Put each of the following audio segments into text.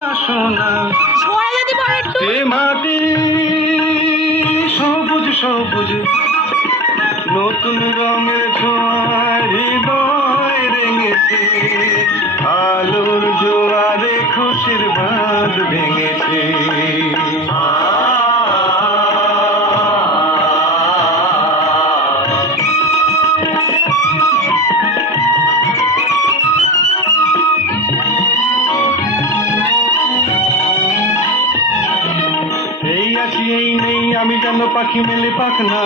সোনা সরে যদি পড়ে একটু। এ মাটি সবুজ সবুজ নতুন রঙের ছোঁয়ায় হৃদয় রেঙেছে, আলোর জোয়ারে খুশির বাঁধ ভেঙেছে। এই আছি এই নেই আমি যেন পাখি মেলে পাখনা,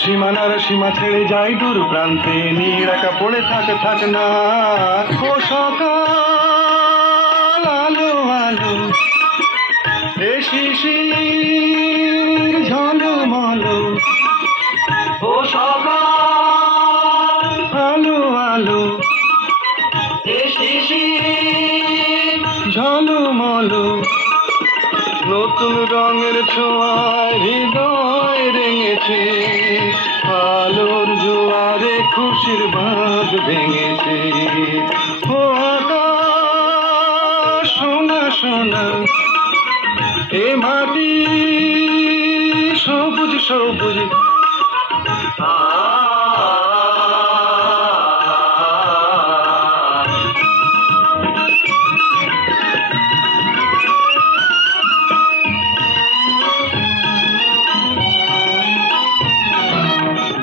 সীমানার সীমা ছেড়ে যাই দূর প্রান্তে, নীল একা পড়ে থাক না। ও সকাল আলো আলো এ শিশির ঝলমলো, ও সকাল আলো আলো এ শিশির ঝলমলো, নতুন রঙের ছোঁয়ায় হৃদয় রেঙেছে, আলোর জোয়ারে খুশির বাঁধ ভেঙেছে। ও আকাশ সোনা সোনা এ মাটি সবুজ সবুজ।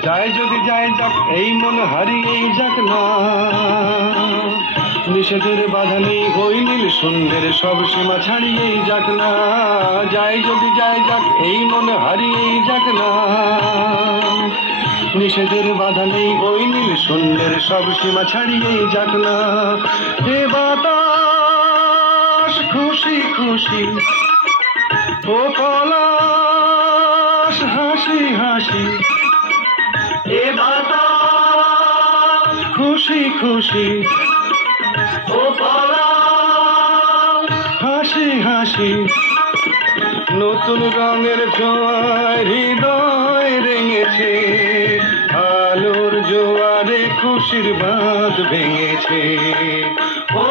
যায় যদি যায় যাক এই মন হারিয়েই যাক না, নিষেধের বাধা নেই ওই নীল শূন্যের সব সীমা ছাড়িয়েই যাক না। যায় যদি যায় যাক এই মন হারিয়েই যাক না, নিষেধের বাধা নেই ওই নীল শূন্যের সব সীমা ছাড়িয়েই যাক না। এ বাতাস খুশি খুশি, ও পলাশ হাসি হাসি, এ বাতাস খুশি খুশি, ও পলাশ হাসি হাসি, নতুন রঙের ছোঁয়ায় হৃদয় রেঙেছে, আলোর জোয়ারে খুশির বাঁধ ভেঙেছে। ও